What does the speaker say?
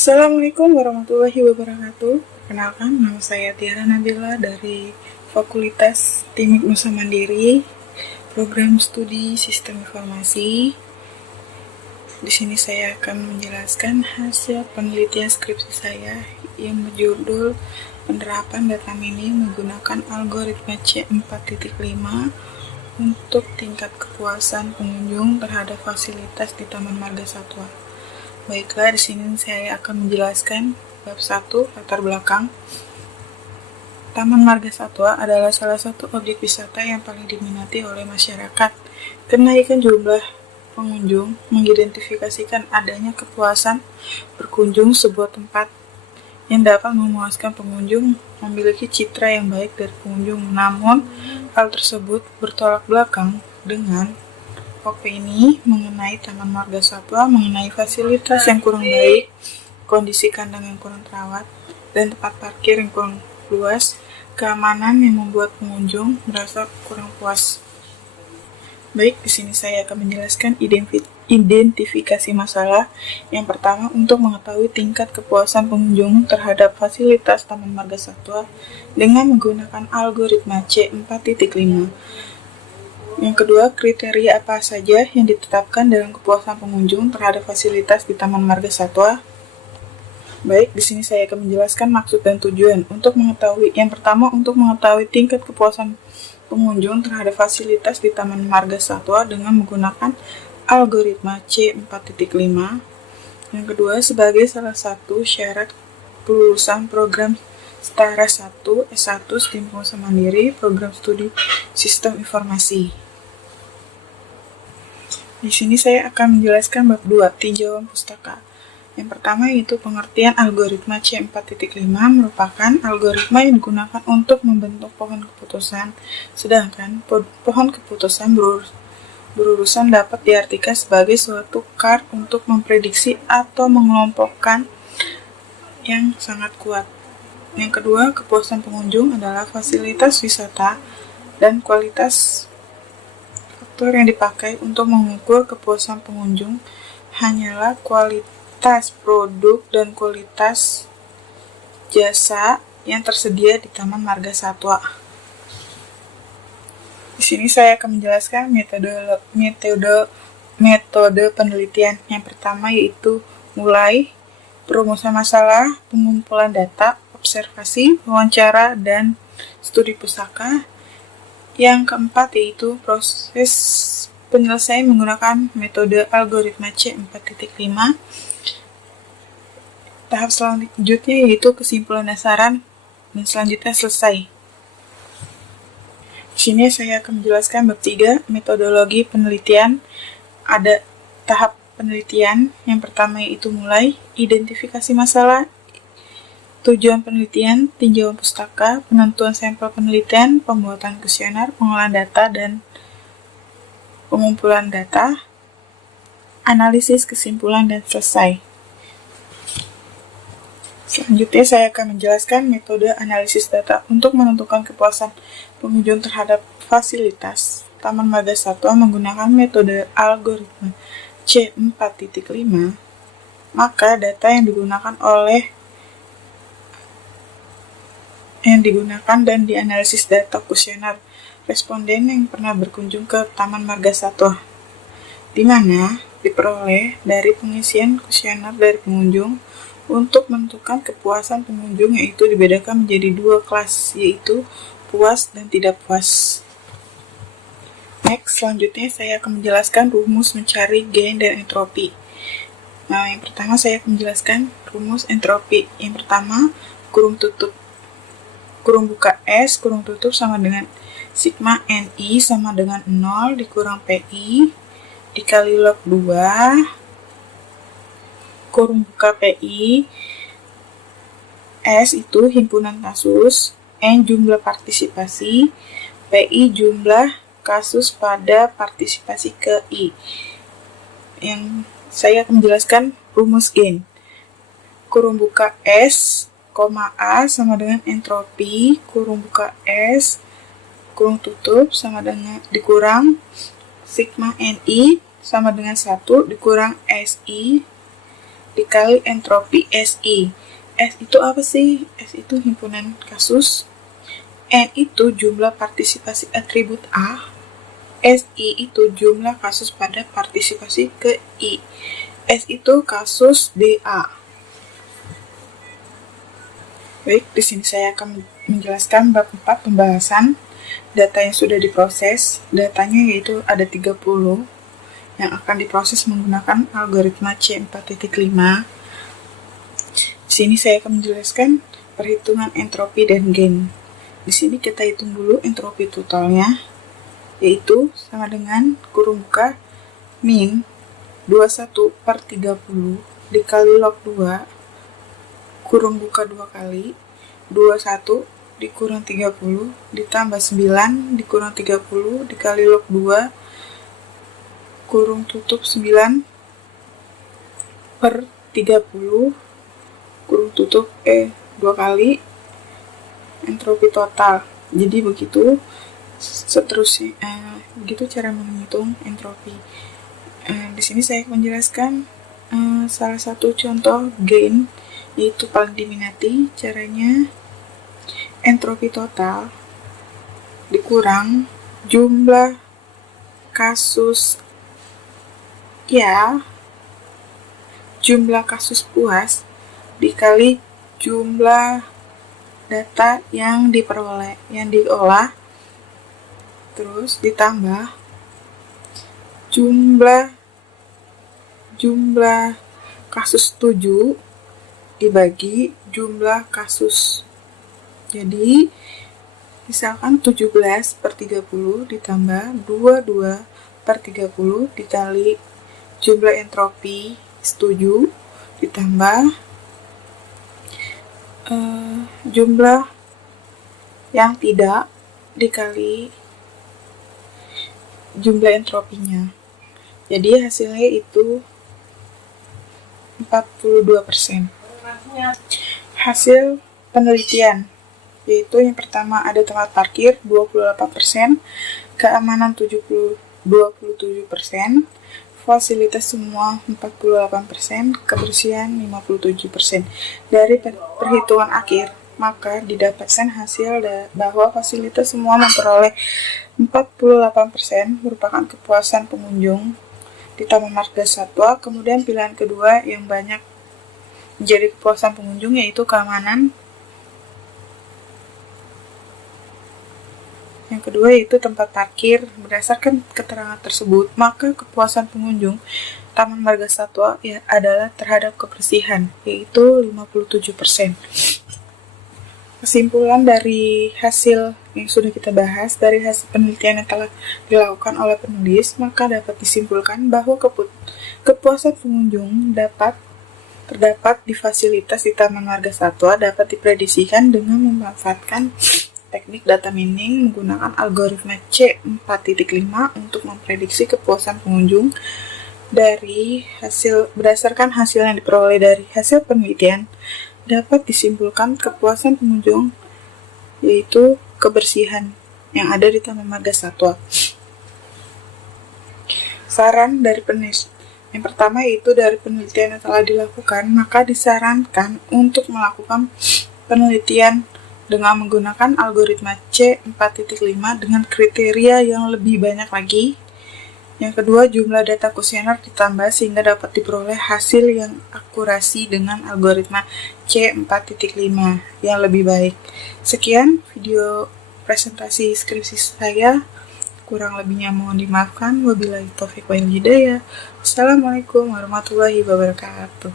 Assalamualaikum warahmatullahi wabarakatuh. Perkenalkan, nama saya Tiara Nabila dari Fakultas Teknik Nusa Mandiri, Program Studi Sistem Informasi. Di sini saya akan menjelaskan hasil penelitian skripsi saya yang berjudul Penerapan Data Mining menggunakan algoritma C4.5 untuk tingkat kepuasan pengunjung terhadap fasilitas di Taman Marga Satwa. Baiklah, di sini saya akan menjelaskan bab 1, latar belakang. Taman Marga Satwa adalah salah satu objek wisata yang paling diminati oleh masyarakat. Kenaikan jumlah pengunjung mengidentifikasikan adanya kepuasan berkunjung sebuah tempat yang dapat memuaskan pengunjung memiliki citra yang baik dari pengunjung. Namun, hal tersebut bertolak belakang dengan opini mengenai Taman Marga Satwa mengenai fasilitas yang kurang baik, kondisi kandang yang kurang terawat, dan tempat parkir yang kurang luas, keamanan yang membuat pengunjung merasa kurang puas. Baik, di sini saya akan menjelaskan identifikasi masalah. Yang pertama, untuk mengetahui tingkat kepuasan pengunjung terhadap fasilitas Taman Marga Satwa dengan menggunakan algoritma C4.5. Yang kedua, kriteria apa saja yang ditetapkan dalam kepuasan pengunjung terhadap fasilitas di Taman Marga Satwa. Baik, di sini saya akan menjelaskan maksud dan tujuan. Yang pertama, untuk mengetahui tingkat kepuasan pengunjung terhadap fasilitas di Taman Marga Satwa dengan menggunakan algoritma C4.5. Yang kedua, sebagai salah satu syarat kelulusan program Setara 1 S1 STIM Nusa Mandiri, program studi Sistem Informasi. Di sini saya akan menjelaskan bab 2, tinjauan pustaka. Yang pertama yaitu pengertian algoritma C4.5 merupakan algoritma yang digunakan untuk membentuk pohon keputusan, sedangkan pohon keputusan berurusan dapat diartikan sebagai suatu kar untuk memprediksi atau mengelompokkan yang sangat kuat. Yang kedua, kepuasan pengunjung adalah fasilitas wisata dan kualitas. Faktor yang dipakai untuk mengukur kepuasan pengunjung hanyalah kualitas produk dan kualitas jasa yang tersedia di Taman Marga Satwa. Di sini saya akan menjelaskan metode penelitian. Yang pertama yaitu mulai perumusan masalah, pengumpulan data, observasi, wawancara, dan studi pustaka. Yang keempat yaitu proses penyelesaian menggunakan metode algoritma C4.5. Tahap selanjutnya yaitu kesimpulan dasaran dan selanjutnya selesai. Di sini saya akan menjelaskan bab 3, metodologi penelitian. Ada tahap penelitian. Yang pertama yaitu mulai identifikasi masalah, tujuan penelitian, tinjauan pustaka, penentuan sampel penelitian, pembuatan kuesioner, pengolahan data dan pengumpulan data, analisis, kesimpulan, dan selesai. Selanjutnya saya akan menjelaskan metode analisis data untuk menentukan kepuasan pengunjung terhadap fasilitas Taman Marga Satwa menggunakan metode algoritma C4.5. Maka data yang digunakan dan dianalisis data kuesioner responden yang pernah berkunjung ke Taman Marga Satwa, di mana diperoleh dari pengisian kuesioner dari pengunjung. Untuk menentukan kepuasan pengunjung yaitu dibedakan menjadi dua kelas, yaitu puas dan tidak puas. Next, selanjutnya saya akan menjelaskan rumus mencari gain dan entropi. Yang pertama saya akan menjelaskan rumus entropi. Yang pertama, kurung buka S, kurung tutup sama dengan sigma NI sama dengan 0 dikurang PI dikali log 2, kurung buka PI, S itu himpunan kasus, N jumlah partisipasi, PI jumlah kasus pada partisipasi ke I. Yang saya akan menjelaskan rumus gain. Kurung buka S, A sama dengan entropi, kurung buka S, kurung tutup sama dengan dikurang sigma NI sama dengan 1 dikurang SI dikali entropi SI. S itu apa sih? S itu himpunan kasus, N itu jumlah partisipasi atribut A, SI itu jumlah kasus pada partisipasi ke I. S itu kasus DA. Baik, di sini saya akan menjelaskan bab 4 pembahasan data yang sudah diproses. Datanya yaitu ada 30 yang akan diproses menggunakan algoritma C4.5. Di sini saya akan menjelaskan perhitungan entropi dan gain. Di sini kita hitung dulu entropi totalnya, yaitu sama dengan kurung buka min 21/30 dikali log 2 kurung buka 2 kali 21 dikurang 30 ditambah 9 dikurang 30 dikali log 2 kurung tutup 9/30 kurung tutup 2 kali entropi total. Jadi begitu seterusnya, begitu cara menghitung entropi. Di sini saya menjelaskan salah satu contoh gain, yaitu paling diminati. Caranya entropi total dikurang jumlah kasus jumlah kasus puas dikali jumlah data yang diperoleh, yang diolah, terus ditambah jumlah kasus 7 dibagi jumlah kasus. Jadi misalkan 17/30 ditambah 22/30 dikali jumlah entropi 7 ditambah jumlah yang tidak dikali jumlah entropinya. Jadi hasilnya itu 42%. Hasil penelitian yaitu yang pertama ada tempat parkir 28%, keamanan 27%, fasilitas semua 48%, kebersihan 57%. Dari perhitungan akhir, maka didapatkan hasil bahwa fasilitas semua memperoleh 48% merupakan kepuasan pengunjung di Taman Marga Satwa. Kemudian pilihan kedua yang banyak menjadi kepuasan pengunjung yaitu keamanan. Yang kedua yaitu tempat parkir. Berdasarkan keterangan tersebut, maka kepuasan pengunjung Taman Marga Satwa adalah terhadap kebersihan, yaitu 57%. Kesimpulan dari hasil yang sudah kita bahas, dari hasil penelitian yang telah dilakukan oleh penulis, maka dapat disimpulkan bahwa kepuasan pengunjung terdapat di fasilitas di Taman Marga Satwa dapat diprediksikan dengan memanfaatkan teknik data mining menggunakan algoritma C4.5 untuk memprediksi kepuasan pengunjung. Berdasarkan hasil yang diperoleh dari hasil penelitian, dapat disimpulkan kepuasan pengunjung yaitu kebersihan yang ada di Taman Marga Satwa. Saran dari penulis yang pertama yaitu dari penelitian yang telah dilakukan, maka disarankan untuk melakukan penelitian dengan menggunakan algoritma C4.5 dengan kriteria yang lebih banyak lagi. Yang kedua, jumlah data kuesioner ditambah sehingga dapat diperoleh hasil yang akurasi dengan algoritma C4.5 yang lebih baik. Sekian video presentasi skripsi saya. Kurang lebihnya mohon dimaafkan. Wabillahi taufiq wal hidayah. Wassalamualaikum warahmatullahi wabarakatuh.